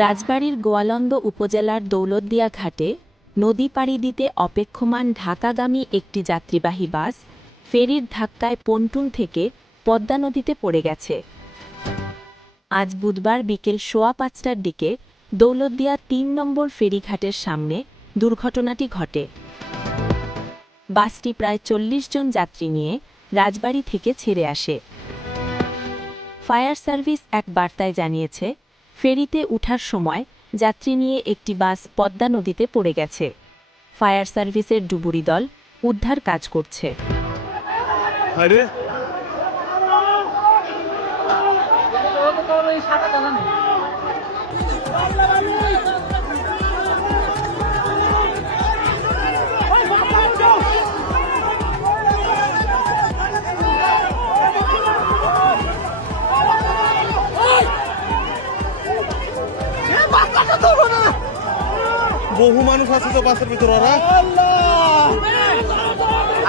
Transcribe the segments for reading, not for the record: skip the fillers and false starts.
রাজবাড়ীর গোয়ালন্দ উপজেলার দৌলতদিয়া ঘাটে নদী পাড়ি দিতে অপেক্ষমান ঢাকাগামী একটি যাত্রীবাহী বাস ফেরির ধাক্কায় পন্টুন থেকে পদ্মা নদীতে পড়ে গেছে। আজ বুধবার বিকেল ৫:১৫টার দিকে দৌলতদিয়া ৩ নম্বর ফেরিঘাটের সামনে দুর্ঘটনাটি ঘটে। বাসটি প্রায় ৪০ জন যাত্রী নিয়ে রাজবাড়ী থেকে ছেড়ে আসে। ফায়ার সার্ভিস এক বার্তায় জানিয়েছে, ফেরিতে ওঠার সময় যাত্রী নিয়ে একটি বাস পদ্মা নদীতে পড়ে গেছে। ফায়ার সার্ভিসের ডুবুরি দল উদ্ধার কাজ করছে। বহু মানুষ আছে তো বাসের ভিতর। ওরা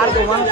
আর বহু মানুষ